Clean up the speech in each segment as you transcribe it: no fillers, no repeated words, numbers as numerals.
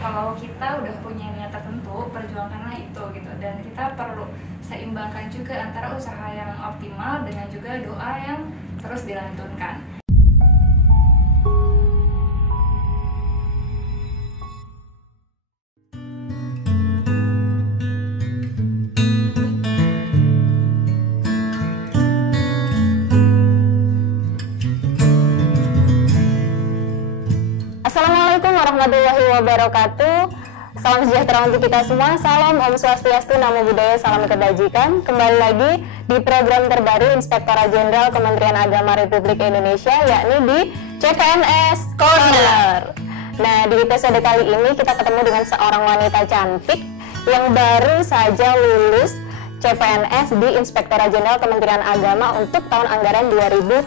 kalau kita udah punya niat tertentu, perjuangkanlah itu gitu. Dan kita perlu seimbangkan juga antara usaha yang optimal dengan juga doa yang terus dilantunkan. Assalamualaikum warahmatullahi wabarakatuh. Salam sejahtera untuk kita semua. Salam Om Swastiastu, Namo Buddhaya, salam kebajikan. Kembali lagi di program terbaru Inspektorat Jenderal Kementerian Agama Republik Indonesia, yakni di CPNS Corner. Nah, di episode kali ini kita ketemu dengan seorang wanita cantik yang baru saja lulus CPNS di Inspektorat Jenderal Kementerian Agama untuk tahun anggaran 2019.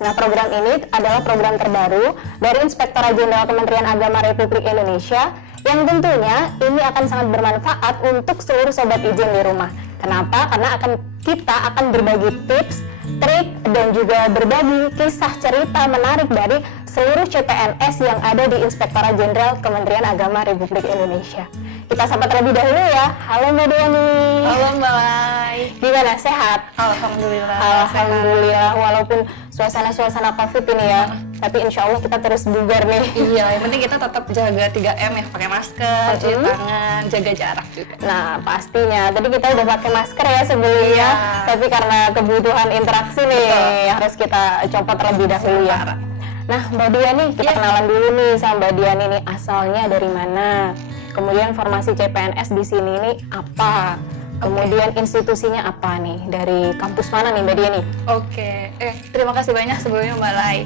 Nah, program ini adalah program terbaru dari Inspektorat Jenderal Kementerian Agama Republik Indonesia yang tentunya ini akan sangat bermanfaat untuk seluruh sobat izin di rumah. Kenapa? Karena kita akan berbagi tips, trik, dan juga berbagi kisah cerita menarik dari seluruh CPNS yang ada di Inspektorat Jenderal Kementerian Agama Republik Indonesia. Kita sapa terlebih dahulu ya. Halo Mbak Diani. Halo Mbak Lai. Gimana, sehat? Alhamdulillah. Alhamdulillah, walaupun suasana Covid ini ya, tapi insya Allah kita terus bugar nih. Iya, yang penting kita tetap jaga 3M ya, pakai masker, cuci tangan, jaga jarak juga. Nah, pastinya. Tadi kita udah pakai masker ya sebelumnya, tapi karena kebutuhan interaksi nih, harus kita copot terlebih dahulu ya. Nah, Mbak Diani, kita kenalan dulu nih sama Mbak Diani nih, asalnya dari mana? Kemudian formasi CPNS di sini ini apa? Kemudian institusinya apa nih? Dari kampus mana nih Mbak Diani? Oke, terima kasih banyak sebelumnya Mbak Lai.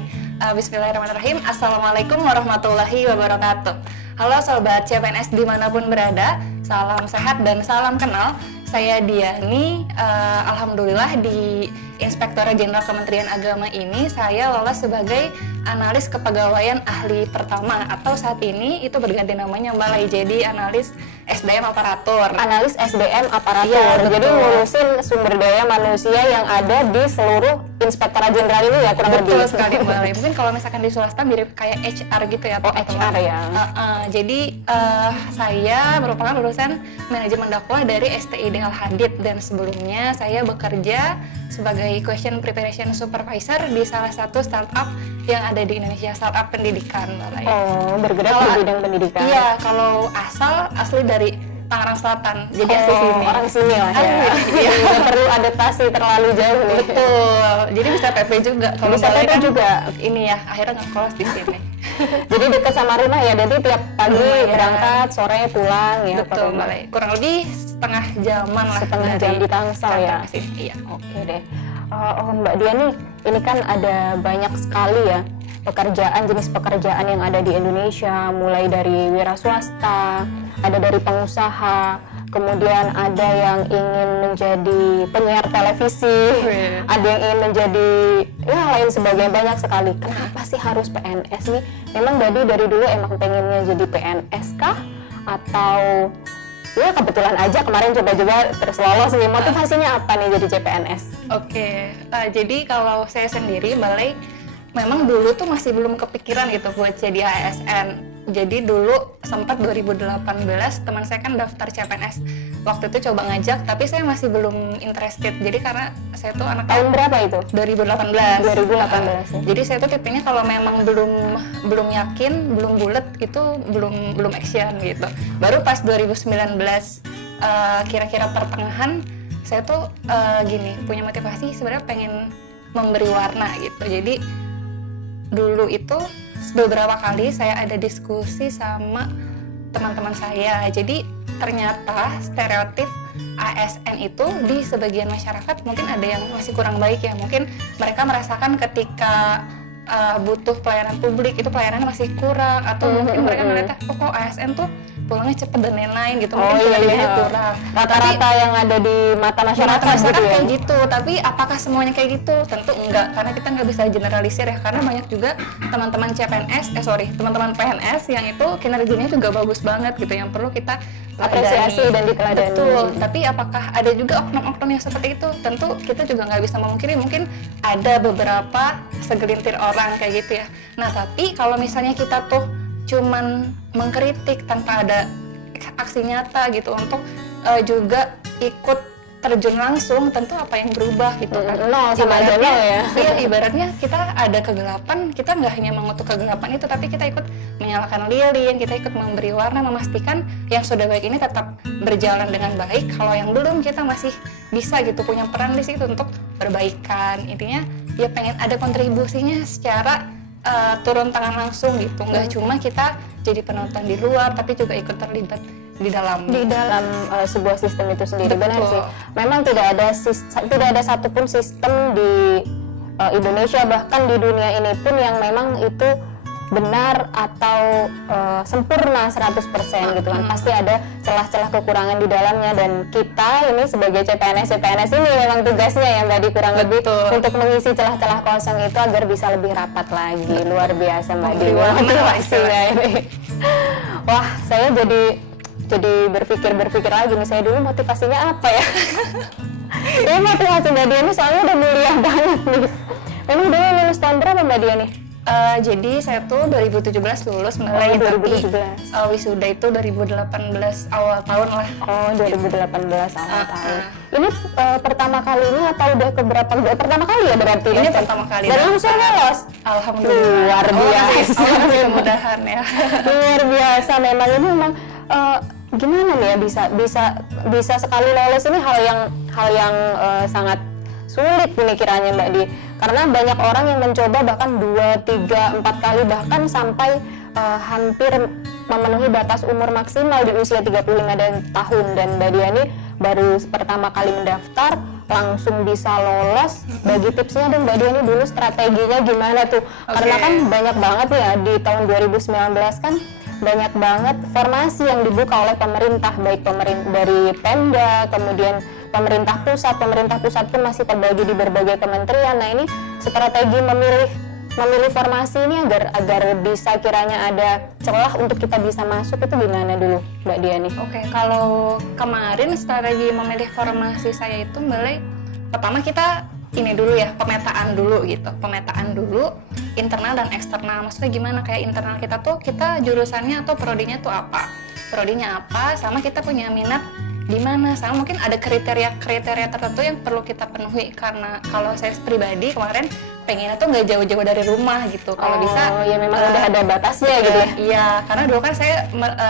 Bismillahirrahmanirrahim. Assalamualaikum warahmatullahi wabarakatuh. Halo sobat CPNS dimanapun berada, salam sehat dan salam kenal. Saya Diani, alhamdulillah di Inspektorat Jenderal Kementerian Agama ini saya lolos sebagai analis kepegawaian ahli pertama, atau saat ini itu berganti namanya Mbak Lai, jadi analis SDM aparatur. Analis SDM aparatur. Iya, jadi ngurusin sumber daya manusia yang ada di seluruh Inspektorat Jenderal ini ya, kurang lebih. Betul sekali Mbak Lai. Mungkin kalau misalkan di swasta mirip kayak HR gitu ya. Oh, HR ya. Jadi saya merupakan lulusan manajemen dakwah dari STID Al Hadid, dan sebelumnya saya bekerja sebagai question preparation supervisor di salah satu startup yang ada di Indonesia, startup pendidikan Mbak Lai. Oh, bergerak di bidang pendidikan. Iya, kalau asli dari Tangerang Selatan, jadi asli sini. Orang sini lah ya. Iya. Nggak perlu adaptasi terlalu jauh nih. Betul. Jadi bisa PP juga. Kalau bisa PP kan juga. Ini ya, akhirnya ngekos di sini. Jadi dekat sama rumah ya, jadi tiap pagi berangkat, sore pulang ya. Betul, Mbak Lai. Kurang lebih setengah jaman lah. Setengah jam di Tangsel ya. Iya. Oke deh. Mbak Diani, ini kan ada banyak sekali ya jenis pekerjaan yang ada di Indonesia, mulai dari wira swasta, ada dari pengusaha, kemudian ada yang ingin menjadi penyiar televisi, ada yang ingin menjadi lain sebagainya, banyak sekali. Kenapa sih harus PNS nih? Memang dari dulu emang pengennya jadi PNS kah? Atau ya kebetulan aja kemarin coba-coba terus lolos nih, motivasinya apa nih jadi CPNS? Oke, jadi kalau saya sendiri Mbak Lai, memang dulu tuh masih belum kepikiran gitu buat jadi ASN. Jadi dulu sempat 2018 teman saya kan daftar CPNS. Waktu itu coba ngajak, tapi saya masih belum interested. Jadi karena saya tuh anak tahun berapa itu? 2018. 2018. Ya. Jadi saya tuh tipenya kalau memang belum yakin, belum bulat itu belum action gitu. Baru pas 2019 kira-kira pertengahan saya tuh gini, punya motivasi sebenarnya pengen memberi warna gitu. Jadi dulu itu beberapa kali saya ada diskusi sama teman-teman saya. Jadi ternyata stereotip ASN itu di sebagian masyarakat mungkin ada yang masih kurang baik ya. Mungkin mereka merasakan ketika butuh pelayanan publik itu pelayanannya masih kurang, atau mungkin mereka melihat kok ASN tuh pulangnya cepet dan lain-lain gitu, mungkin kinerjanya kurang. Rata-rata yang ada di mata masyarakat gitu ya? Kayak gitu, tapi apakah semuanya kayak gitu? Tentu enggak, karena kita nggak bisa generalisir ya, karena banyak juga teman-teman teman-teman PNS yang itu kinerjanya juga bagus banget gitu, yang perlu kita apresiasi dan diteladani. Betul, tapi apakah ada juga oknum-oknum yang seperti itu? Tentu kita juga nggak bisa memungkiri, mungkin ada beberapa segelintir orang kayak gitu ya. Nah, tapi kalau misalnya kita tuh cuman mengkritik tanpa ada aksi nyata gitu untuk juga ikut terjun langsung, tentu apa yang berubah gitu kan. Nol sama aja nol ya. Iya, ibaratnya kita ada kegelapan, kita nggak hanya mengutuk kegelapan itu, tapi kita ikut menyalakan lilin, kita ikut memberi warna, memastikan yang sudah baik ini tetap berjalan dengan baik. Kalau yang belum, kita masih bisa gitu punya peran di situ untuk perbaikan. Intinya ya pengen ada kontribusinya secara turun tangan langsung gitu, nggak cuma kita jadi penonton di luar, tapi juga ikut terlibat di dalam sebuah sistem itu sendiri. Betul. Benar sih, memang tidak ada satupun sistem di Indonesia, bahkan di dunia ini pun yang memang itu benar atau sempurna 100% gitu kan. Pasti ada celah-celah kekurangan di dalamnya, dan kita ini sebagai CPNS ini memang tugasnya yang tadi kurang lebih untuk mengisi celah-celah kosong itu agar bisa lebih rapat lagi. Luar biasa Mbak Dewa motivasinya ini. Wah, saya jadi berpikir lagi nih, saya dulu motivasinya apa ya? Ini motivasi Mbak Dia ini soalnya udah mulia banget nih. Memang dulu lulus tahun berapa Mbak Dia nih? Jadi saya tuh 2017 lulus mulai, 2017. Tapi wisuda itu 2018 awal tahun lah. Oh, 2018 awal tahun. Ini pertama kalinya atau udah keberapa? Pertama kali ya berarti? Ini pertama kali. Dan langsung lolos? Alhamdulillah. Luar biasa. Mudah-mudahan ya. Luar biasa, memang ini memang gimana nih ya bisa sekali lolos ini hal yang sangat sulit ini kiranya Mbak Di, karena banyak orang yang mencoba bahkan 2, 3, 4 kali bahkan sampai hampir memenuhi batas umur maksimal di usia 35 tahun, dan Mbak Dia ini baru pertama kali mendaftar langsung bisa lolos. Bagi tipsnya dong Mbak Dia ini dulu strateginya gimana tuh? Karena kan banyak banget ya di tahun 2019 kan banyak banget formasi yang dibuka oleh pemerintah, baik dari Pemda, kemudian pemerintah pusat pun masih terbagi di berbagai kementerian. Nah, ini strategi memilih formasi ini agar bisa kiranya ada celah untuk kita bisa masuk itu gimana dulu Mbak Diani? Oke, kalau kemarin strategi memilih formasi saya itu mulai pertama kita ini dulu ya, pemetaan dulu internal dan eksternal. Maksudnya gimana, kayak internal kita tuh kita jurusannya atau prodinya tuh apa, sama kita punya minat di mana, sama mungkin ada kriteria tertentu yang perlu kita penuhi. Karena kalau saya pribadi kemarin pengennya tuh nggak jauh-jauh dari rumah gitu, kalau bisa ya memang udah ada batasnya gitu ya. Iya, karena dulu kan saya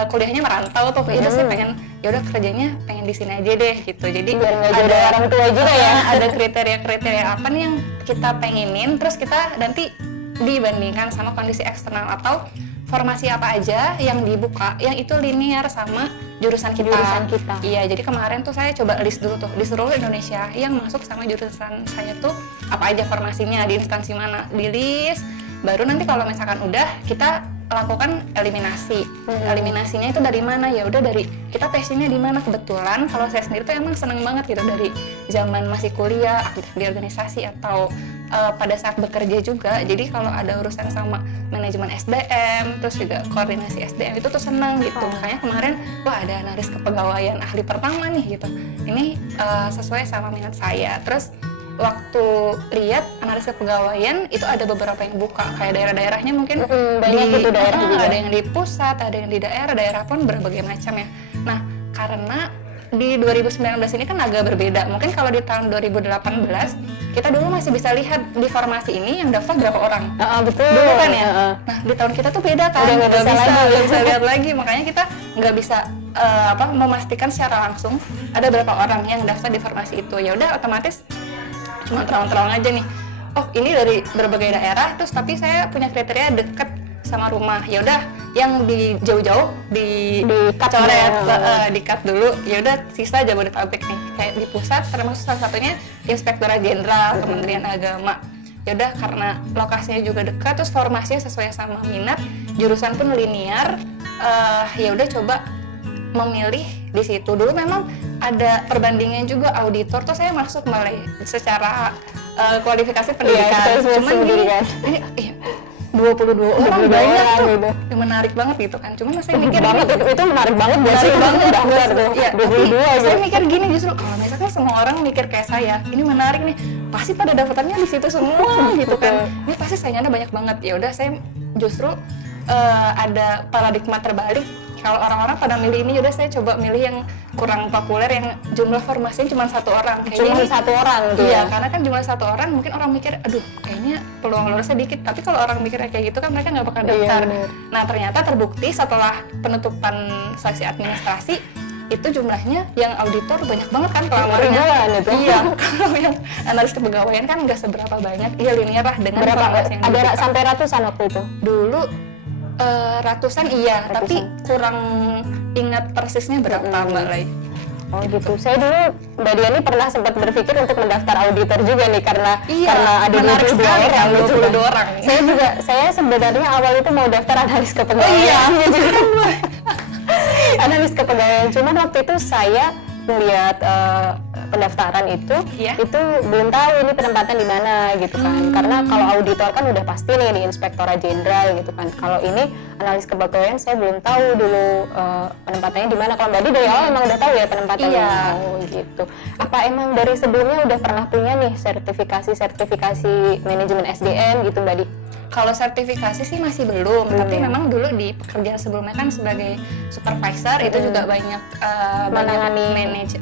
kuliahnya merantau tuh, jadi saya pengen ya udah kerjanya pengen di sini aja deh gitu. Jadi biar nggak jauh dari orang tua juga ya. Ada kriteria apa nih yang kita pengenin, terus kita nanti dibandingkan sama kondisi eksternal atau formasi apa aja yang dibuka yang itu linear sama jurusan kita. Iya, jadi kemarin tuh saya coba list dulu tuh di seluruh Indonesia yang masuk sama jurusan saya tuh apa aja formasinya, di instansi mana, di list. Baru nanti kalau misalkan udah, kita lakukan eliminasi. Eliminasinya itu dari mana? Ya udah dari kita passionnya di mana. Kebetulan kalau saya sendiri tuh emang seneng banget gitu dari zaman masih kuliah, aktif di organisasi atau pada saat bekerja juga. Jadi kalau ada urusan sama manajemen SDM, terus juga koordinasi SDM itu tuh seneng gitu. Makanya kemarin wah ada analis kepegawaian ahli pertama nih gitu. Ini sesuai sama minat saya. Terus waktu lihat analis kepegawaian itu ada beberapa yang buka, kayak daerah-daerahnya mungkin banyak itu daerah juga. Ada yang di pusat, ada yang di daerah pun berbagai macam ya. Nah, karena di 2019 ini kan agak berbeda. Mungkin kalau di tahun 2018 kita dulu masih bisa lihat di formasi ini yang daftar berapa orang. Betul. Dulu kan ya. Nah, di tahun kita tuh beda kan. Nggak bisa lihat lagi. Makanya kita nggak bisa memastikan secara langsung ada berapa orang yang daftar di formasi itu. Ya udah otomatis cuma terang-terang aja nih. Oh, ini dari berbagai daerah, terus tapi saya punya kriteria dekat sama rumah. Ya udah, yang di jauh-jauh dicoret, di-cut dulu. Ya udah, sisa Jabodetabek nih. Kayak di pusat termasuk salah satunya Inspektorat Jenderal Kementerian Agama. Ya udah, karena lokasinya juga dekat, terus formasinya sesuai sama minat, jurusan pun linear. Ya udah coba memilih di situ. Dulu memang ada perbandingan juga, auditor tuh saya masuk mulai secara kualifikasi pendidikan. Cuman ini 22 orang banyak tuh. Gitu. Menarik banget gitu kan. Cuman saya mikir itu menarik banget sih. Daftar tuh. Ya, 22 saya mikir gini, justru kalau misalkan semua orang mikir kayak saya, ini menarik nih. Pasti pada daftarnya di situ semua gitu kan. Ini pasti saingannya banyak banget. Ya udah, saya justru ada paradigma terbalik. Kalau orang-orang pada milih ini, udah saya coba milih yang kurang populer, yang jumlah formasinya cuma 1 orang. Cuma 1 orang gitu. Iya, karena kan jumlah 1 orang, mungkin orang mikir, aduh kayaknya peluang lolosnya dikit. Tapi kalau orang mikirnya kayak gitu kan mereka nggak bakal daftar. Nah ternyata terbukti setelah penutupan seleksi administrasi, itu jumlahnya yang auditor banyak banget kan kelamarnya. Iya, kalau yang analis kepegawaian kan nggak seberapa banyak. Iya, linear lah dengan formasi yang ada dibuka. sampai ratusan waktu itu. Dulu ratusan iya, tapi kurang ingat persisnya berapa Mbak Lai. Oh gitu. Saya dulu Mbak Diani pernah sempat berpikir untuk mendaftar auditor juga nih karena ada 22 orang kan, gitu. 22 orang. Saya sebenarnya awal itu mau daftar analis kepegawaian. Analis kepegawaian. Cuman waktu itu saya melihat pendaftaran itu belum tahu ini penempatan di mana gitu kan. Karena kalau auditor kan udah pasti nih di Inspektorat Jenderal gitu kan. Kalau ini analis kepegawaian saya belum tahu dulu penempatannya di mana. Kalau Mbak Di dari awal emang udah tahu ya penempatannya. Oh gitu. Apa emang dari sebelumnya udah pernah punya nih sertifikasi manajemen SDM gitu Mbak Di? Kalau sertifikasi sih masih belum, tapi memang dulu di pekerjaan sebelumnya kan sebagai supervisor itu juga banyak manage,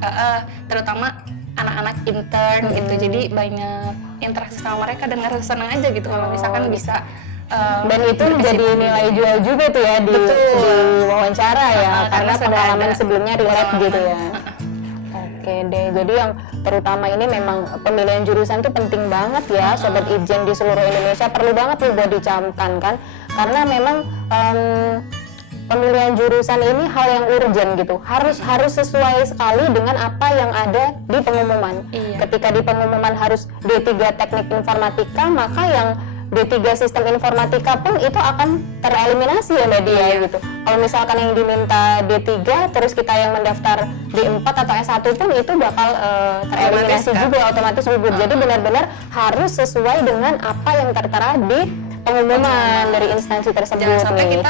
terutama anak-anak intern gitu, jadi banyak interaksi sama mereka dan ngerasa senang aja gitu kalau misalkan bisa. Dan itu menjadi nilai jual juga tuh ya di wawancara ya, karena pengalaman sebelumnya relate gitu ya. Oke deh, jadi yang terutama ini memang pemilihan jurusan tuh penting banget ya, Sobat Ijen di seluruh Indonesia perlu banget nih buat dicamkan kan, karena memang pemilihan jurusan ini hal yang urgent gitu, harus sesuai sekali dengan apa yang ada di pengumuman. Ketika di pengumuman harus D3 Teknik Informatika, maka yang D3 Sistem Informatika pun itu akan tereliminasi ya Mbak Dia gitu. Kalau misalkan yang diminta D3 terus kita yang mendaftar D4 atau S1 pun itu bakal tereliminasi juga, otomatis gugur. Jadi benar-benar harus sesuai dengan apa yang tertera di pengumuman dari instansi tersebut. Jangan sampai nih.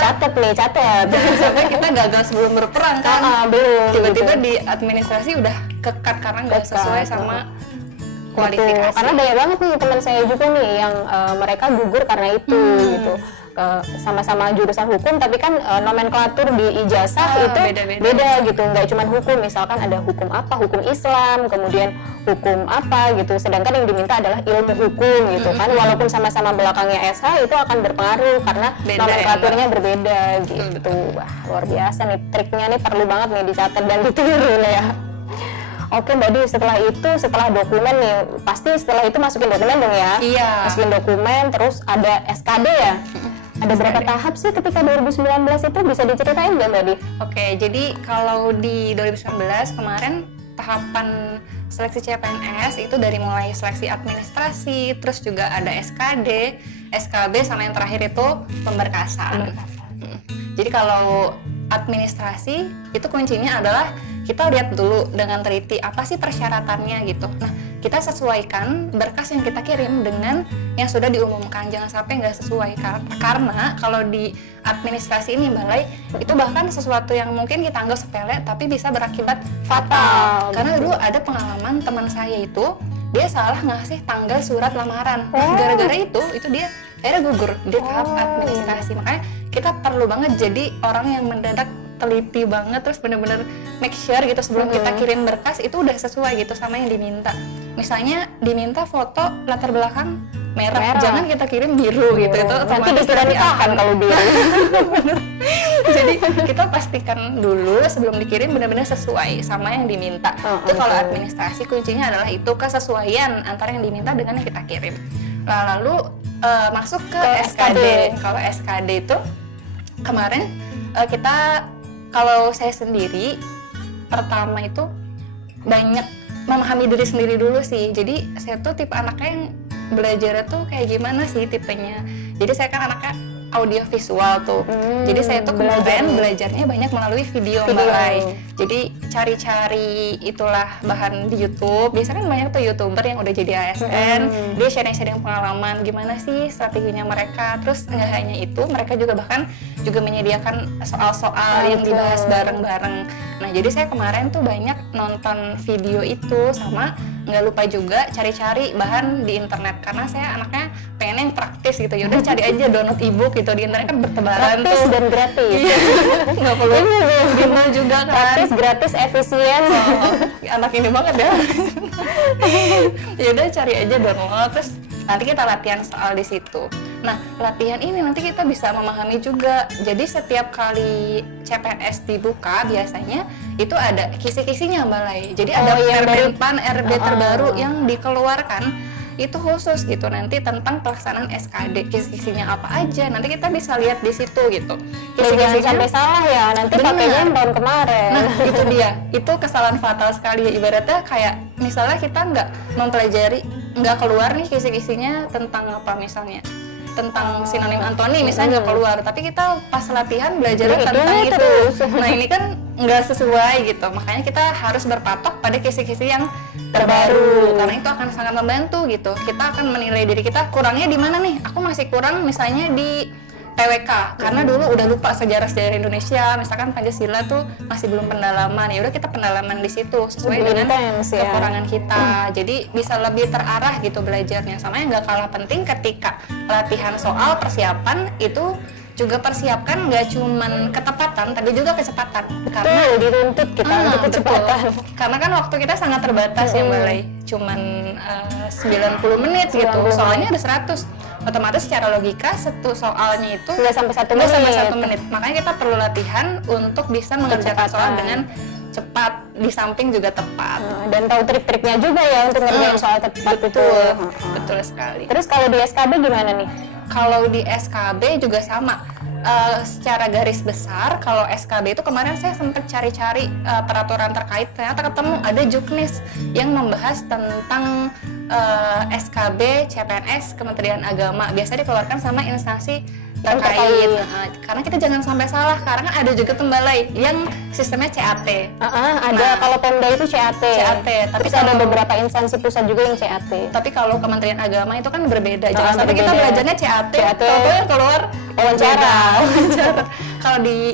Catat. Jangan sampai kita gagal sebelum berperang kan. Belum. Tiba-tiba gitu. di administrasi udah kekat karena nggak sesuai sama kualifikasi. Karena banyak banget nih teman saya juga nih yang mereka gugur karena itu gitu. Sama-sama jurusan hukum tapi kan nomenklatur di ijazah itu beda gitu, nggak cuma hukum, misalkan ada hukum apa, hukum Islam, kemudian hukum apa gitu, sedangkan yang diminta adalah ilmu hukum gitu kan, walaupun sama-sama belakangnya SH itu akan berpengaruh karena nomenklaturnya berbeda gitu. Wah luar biasa nih, triknya nih perlu banget nih dicatat dan ditiru ya. Oke Mbak Di, setelah dokumen nih, pasti setelah itu masukin dokumen dong ya? Iya. Masukin dokumen, terus ada SKD ya? Ada berapa tahap sih ketika 2019 itu, bisa diceritain nggak Mbak Di? Oke, jadi kalau di 2019 kemarin tahapan seleksi CPNS itu dari mulai seleksi administrasi, terus juga ada SKD, SKB, sama yang terakhir itu pemberkasan. Jadi kalau administrasi itu kuncinya adalah kita lihat dulu dengan teliti apa sih persyaratannya gitu. Nah, kita sesuaikan berkas yang kita kirim dengan yang sudah diumumkan, jangan sampai nggak sesuai, karena kalau di administrasi ini Mbak Lai, itu bahkan sesuatu yang mungkin kita anggap sepele tapi bisa berakibat fatal. Karena dulu ada pengalaman teman saya itu, dia salah ngasih tanggal surat lamaran. Nah, gara-gara itu dia akhirnya gugur di tahap administrasi. Makanya kita perlu banget jadi orang yang mendadak teliti banget, terus bener-bener make sure gitu sebelum kita kirim berkas itu udah sesuai gitu sama yang diminta. Misalnya diminta foto latar belakang merah. Jangan kita kirim biru gitu, itu nanti dikira nikahan kalau biru. Jadi kita pastikan dulu sebelum dikirim benar-benar sesuai sama yang diminta. Itu kalau administrasi kuncinya adalah itu kesesuaian antara yang diminta dengan yang kita kirim. Lalu masuk ke SKD. Kalau SKD itu kemarin kita, kalau saya sendiri pertama itu banyak memahami diri sendiri dulu sih. Jadi saya tuh tipe anaknya yang belajar tuh kayak gimana sih tipenya. Jadi saya kan anaknya audio visual tuh. Jadi saya tuh kemarin belajarnya banyak melalui video Mbak Lai. Jadi cari-cari itulah bahan di YouTube. Biasanya kan banyak tuh YouTuber yang udah jadi ASN, dia sharing-sharing pengalaman gimana sih strateginya mereka. Terus nggak hanya itu, mereka juga bahkan juga menyediakan soal-soal yang dibahas bareng-bareng. Nah, jadi saya kemarin tuh banyak nonton video itu, sama nggak lupa juga cari-cari bahan di internet karena saya anaknya pengennya yang praktis gitu, yaudah cari aja download ebook gitu di internet kan bertebaran Praktis tuh. dan gratis. Iya, nggak perlu bimbel juga kan. Praktis, gratis, efisien. Anak ini banget ya. Yaudah cari aja download, terus nanti kita latihan soal di situ. Nah, latihan ini nanti kita bisa memahami juga. Jadi setiap kali CPNS dibuka biasanya itu ada kisi-kisinya Mbak Lai. Jadi ada Permenpan RB terbaru yang dikeluarkan itu khusus gitu nanti tentang pelaksanaan SKD, kisi-kisinya apa aja nanti kita bisa lihat di situ gitu. Jangan sampai salah ya, nanti pakainya yang tahun kemarin. Nah itu dia, itu kesalahan fatal sekali ya. Ibaratnya kayak misalnya kita nggak mempelajari, nggak keluar nih kisi-kisinya tentang apa misalnya tentang sinonim antoni misalnya nggak keluar, tapi kita pas latihan belajarnya tentang itu. Nah ini kan nggak sesuai gitu, makanya kita harus berpatok pada kisi-kisi yang terbaru karena itu akan sangat membantu gitu. Kita akan menilai diri kita kurangnya di mana nih. Aku masih kurang misalnya di PWK karena dulu udah lupa sejarah-sejarah Indonesia, misalkan Pancasila tuh masih belum pendalaman, ya udah kita pendalaman di situ sesuai dengan kekurangan kita. Jadi bisa lebih terarah gitu belajarnya. Sama yang nggak kalah penting ketika latihan soal persiapan itu juga persiapkan nggak cuman ketepatan tapi juga kecepatan. Karena dituntut kita untuk kecepatan. Karena kan waktu kita sangat terbatas ya Mbak Lai, cuman 90 menit gitu. Soalnya ada 100. Otomatis secara logika satu soalnya itu nggak sampai 1 menit. Makanya kita perlu latihan untuk bisa mengerjakan soal dengan cepat, di samping juga tepat. Dan tahu trik-triknya juga ya untuk ngerjain soal tepat. Betul sekali. Terus kalau di SKB gimana nih? Kalau di SKB juga sama. Secara garis besar, kalau SKB itu kemarin saya sempat cari-cari peraturan terkait, ternyata ketemu ada Juknis yang membahas tentang SKB CPNS Kementerian Agama. Biasanya dikeluarkan sama instansi terkait. Karena kita jangan sampai salah, karena kan ada juga tembalai yang sistemnya CAT. Ada kalau Pemda itu CAT. Tapi ada beberapa instansi pusat juga yang CAT. Tapi kalau Kementerian Agama itu kan berbeda. Jangan sampai kita belajarnya CAT, tapi yang keluar wawancara. Kalau di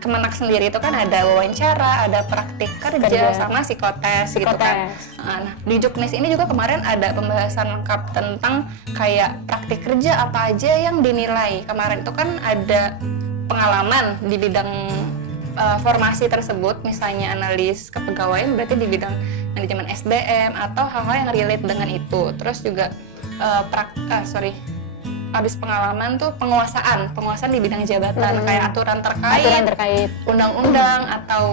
Kemenak sendiri itu kan ada wawancara, ada praktik kerja, sama psikotes gitu kan. Nah, di Juknis ini juga kemarin ada pembahasan lengkap tentang kayak praktik kerja apa aja yang dinilai. Kemarin itu kan ada pengalaman di bidang formasi tersebut, misalnya analis kepegawaian berarti di bidang manajemen SDM atau hal-hal yang relate dengan itu. Terus juga habis pengalaman tuh penguasaan di bidang jabatan kayak aturan terkait undang-undang atau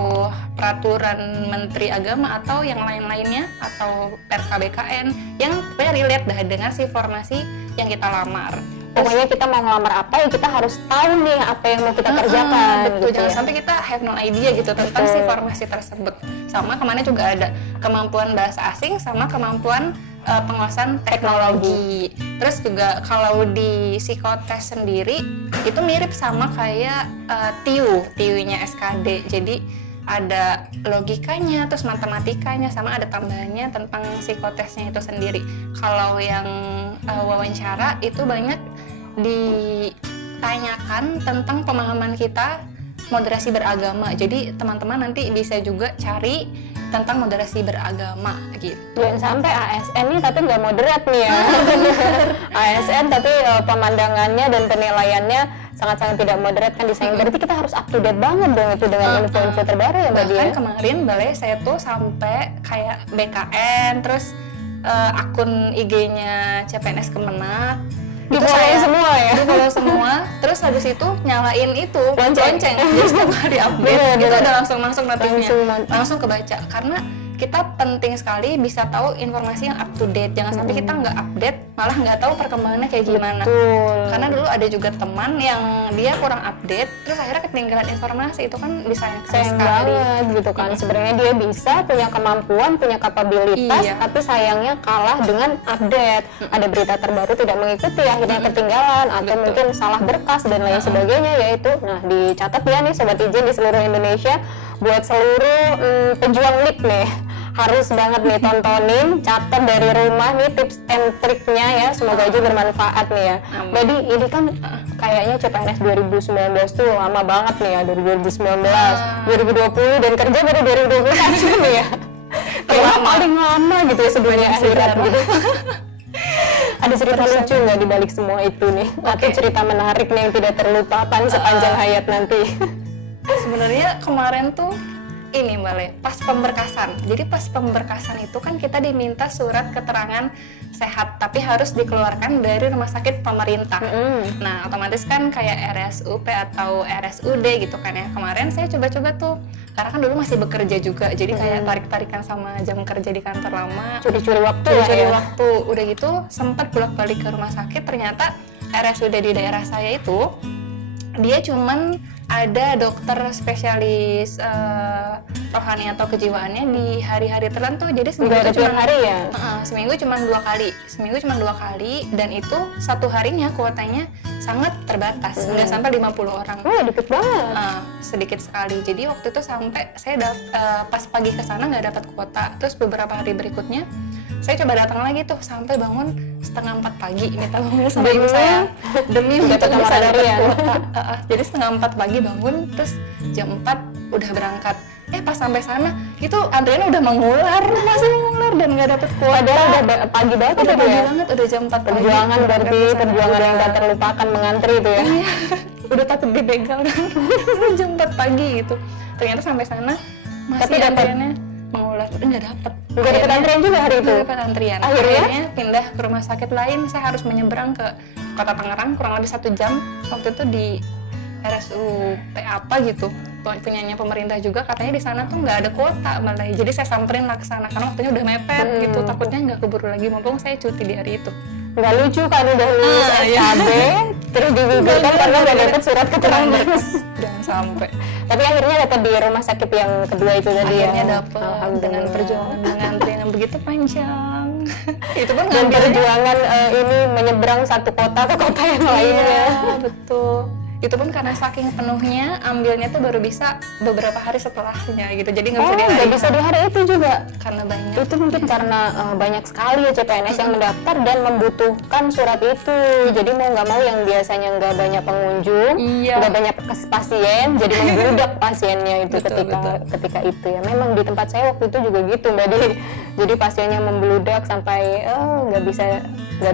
peraturan Menteri Agama atau yang lain-lainnya atau PRKBKN yang relate dengan si formasi yang kita lamar. Pokoknya kita mau ngelamar apa ya kita harus tahu nih apa yang mau kita kerjakan. Betul, jangan sampai kita have no idea gitu tentang si formasi tersebut. Sama kemana juga ada kemampuan bahasa asing sama kemampuan penguasaan teknologi. Terus juga kalau di psikotes sendiri itu mirip sama kayak TIU-nya SKD. Jadi ada logikanya, terus matematikanya, sama ada tambahannya tentang psikotesnya itu sendiri. Kalau yang wawancara itu banyak ditanyakan tentang pemahaman kita moderasi beragama. Jadi teman-teman nanti bisa juga cari tentang moderasi beragama gitu. Jangan sampai ASN nih tapi nggak moderat nih ya. ASN tapi pemandangannya dan penilaiannya sangat-sangat tidak moderat kan desain. Berarti kita harus up to date banget dong itu dengan info-info terbaru ya Mbak Dia. Bahkan kemarin Balai saya tuh sampai kayak BKN terus akun IG-nya CPNS Kemenak di-follow semua ya? Di-follow semua, terus habis itu nyalain itu lonceng. Jadi setiap kali update itu udah langsung masuk notifnya, langsung kebaca. Karena kita penting sekali bisa tahu informasi yang up to date. Jangan sampai kita nggak update, malah nggak tahu perkembangannya kayak gimana. Karena dulu ada juga teman yang dia kurang update, terus akhirnya ketinggalan informasi. Itu kan disayangkan sayang sekali. Banget gitu kan. Sebenarnya dia bisa punya kemampuan, punya kapabilitas, tapi sayangnya kalah dengan update. Ada berita terbaru tidak mengikuti, akhirnya ketinggalan atau mungkin salah berkas dan lain sebagainya. Yaitu, nah dicatat ya nih Sobat Izin di seluruh Indonesia, buat seluruh pejuang NIP nih. Harus banget nih tontonin, catat dari rumah nih tips and triknya ya, semoga aja bermanfaat nih ya. Jadi ini kan kayaknya CPNS 2019 tuh lama banget nih ya, dari 2019, 2020 dan kerja baru 2021 nih ya. Kayak paling lama gitu ya sebelumnya akhirat gitu. Ada cerita lucu nggak di balik semua itu nih? Atau cerita menarik nih yang tidak terlupakan sepanjang hayat nanti? Sebenarnya kemarin tuh ini Mbak Le, pas pemberkasan. Jadi pas pemberkasan itu kan kita diminta surat keterangan sehat, tapi harus dikeluarkan dari rumah sakit pemerintah. Nah, otomatis kan kayak RSUP atau RSUD gitu kan ya. Kemarin saya coba-coba tuh, karena kan dulu masih bekerja juga, jadi kayak tarik-tarikan sama jam kerja di kantor lama. Curi-curi waktu Curi-curi ya? waktu. Udah gitu sempat bolak-balik ke rumah sakit, ternyata RSUD di daerah saya itu dia cuman ada dokter spesialis rohani atau kejiwaannya di hari-hari tertentu. Jadi seminggu ada tiap hari ya? Seminggu cuma 2 kali. Dan itu satu harinya kuotanya sangat terbatas, nggak sampai 50 orang. Dikit banget. Sedikit sekali. Jadi waktu itu sampai saya pas pagi ke sana nggak dapat kuota. Terus beberapa hari berikutnya saya coba datang lagi tuh, sampai bangun 3:30 pagi minta bangun sama ibu saya demi untuk bisa dapat kuota. Jadi 3:30 pagi bangun, terus jam 4 udah berangkat. Pas sampai sana itu antriannya udah masih mengular dan nggak dapet kuota. Udah pagi banget, udah pagi banget, udah jam 4 pagi. Perjuangan berarti perjuangan yang tak terlupakan mengantri itu ya. Iya, udah takut dibegal kan. Jam 4 pagi gitu. Ternyata sampai sana masih antriannya mengular, nggak dapet. Nggak dapet antrian juga hari itu? Nggak dapet antrian. Akhirnya pindah ke rumah sakit lain. Saya harus menyeberang ke Kota Tangerang kurang lebih 1 jam. Waktu itu di RSUP apa gitu, punyanya pemerintah juga, katanya di sana tuh nggak ada kuota malah. Jadi saya samperin lah ke sana karena waktunya udah mepet gitu, takutnya nggak keburu lagi, mumpung saya cuti di hari itu. Nggak lucu kan udah lulus SKB, terus digugurkan karena nggak dapet surat keterangan. Jangan sampai. Tapi akhirnya dapat di rumah sakit yang kedua itu tadi ya? Akhirnya dapat dengan perjuangan mengantri yang begitu panjang. Itu pun dan perjuangan ini menyeberang satu kota ke kota yang lainnya. Betul. Itu pun karena saking penuhnya, ambilnya tuh baru bisa beberapa hari setelahnya gitu. Jadi nggak bisa di hari. Nggak bisa di hari itu juga? Karena banyak. Itu mungkin karena banyak sekali ya CPNS yang mendaftar dan membutuhkan surat itu. Jadi mau nggak mau yang biasanya nggak banyak pengunjung, nggak banyak pasien, jadi membludak pasiennya itu ketika itu ya. Memang di tempat saya waktu itu juga gitu Mbak Deli. Jadi pasiennya membludak sampai nggak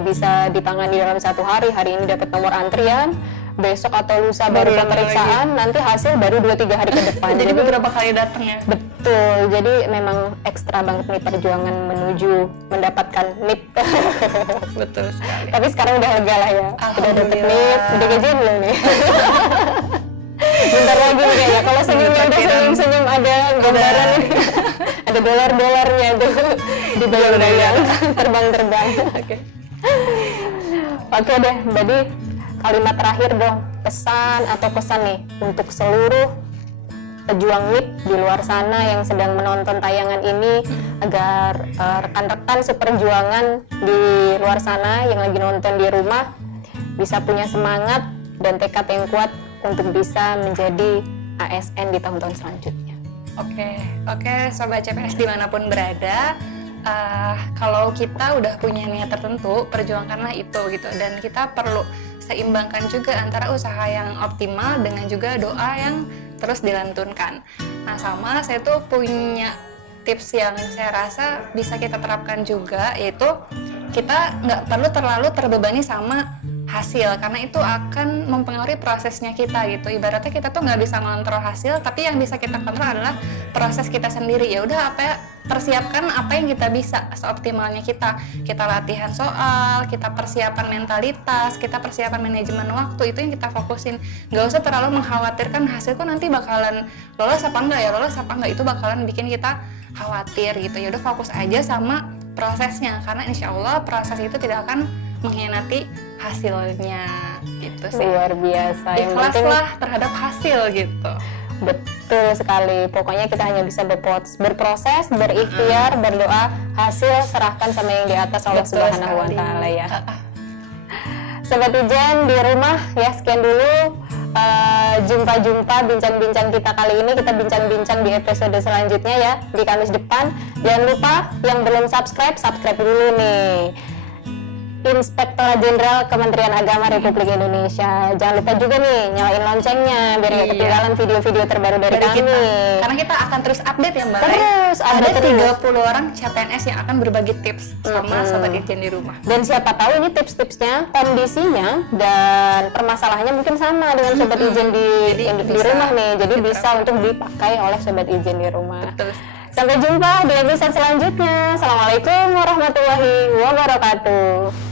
bisa ditangani dalam 1 hari. Hari ini dapat nomor antrian, besok atau lusa baru pemeriksaan, nanti hasil baru 2-3 hari ke depan. Jadi beberapa kali datang ya? Betul, jadi memang ekstra banget nih perjuangan menuju mendapatkan NIP. Betul sekali. Tapi sekarang udah lega lah ya, udah dapet NIP, udah gajian belum nih? Bentar lagi nih ya, kalau senyumnya udah senyum-senyum ada gambaran nih. Ada dolar-dolarnya tuh di bayang-bayang, terbang-terbang. Oke deh, jadi kalimat terakhir dong, pesan atau pesan nih untuk seluruh pejuang NIP di luar sana yang sedang menonton tayangan ini, agar rekan-rekan seperjuangan di luar sana yang lagi nonton di rumah bisa punya semangat dan tekad yang kuat untuk bisa menjadi ASN di tahun-tahun selanjutnya. Oke, Sobat CPNS dimanapun berada, kalau kita udah punya niat tertentu, perjuangkanlah itu gitu. Dan kita perlu seimbangkan juga antara usaha yang optimal dengan juga doa yang terus dilantunkan. Nah, sama saya tuh punya tips yang saya rasa bisa kita terapkan juga, yaitu kita nggak perlu terlalu terbebani sama hasil, karena itu akan mempengaruhi prosesnya kita gitu. Ibaratnya kita tuh nggak bisa ngontrol hasil, tapi yang bisa kita kontrol adalah proses kita sendiri. Ya udah, persiapkan apa yang kita bisa seoptimalnya kita latihan soal, kita persiapan mentalitas, kita persiapan manajemen waktu, itu yang kita fokusin. Nggak usah terlalu mengkhawatirkan hasilku nanti bakalan lolos apa enggak, itu bakalan bikin kita khawatir gitu. Ya udah, fokus aja sama prosesnya, karena insya Allah proses itu tidak akan mengkhianati hasilnya gitu sih. Luar biasa. Ikhlaslah terhadap hasil gitu. Betul sekali. Pokoknya kita hanya bisa berproses, berikhtiar, berdoa, hasil serahkan sama yang di atas, Allah Subhanahu wa Ta'ala ya. Sobat Ijen di rumah ya, sekian dulu jumpa bincang-bincang kita kali ini. Kita bincang-bincang di episode selanjutnya ya, di Kamis depan. Jangan lupa yang belum subscribe dulu nih. Inspektorat Jenderal Kementerian Agama Republik Indonesia. Jangan lupa juga nih nyalain loncengnya biar gak ketinggalan video-video terbaru dari kami. Karena kita akan terus update ya Mbak. Terus ada terus. 30 orang CPNS yang akan berbagi tips sama sobat Ijen di rumah. Dan siapa tahu ini tips-tipsnya, kondisinya dan permasalahannya mungkin sama dengan sobat Ijen di rumah nih. Jadi bisa untuk dipakai oleh sobat Ijen di rumah. Betul. Sampai jumpa di episode selanjutnya. Assalamualaikum warahmatullahi wabarakatuh.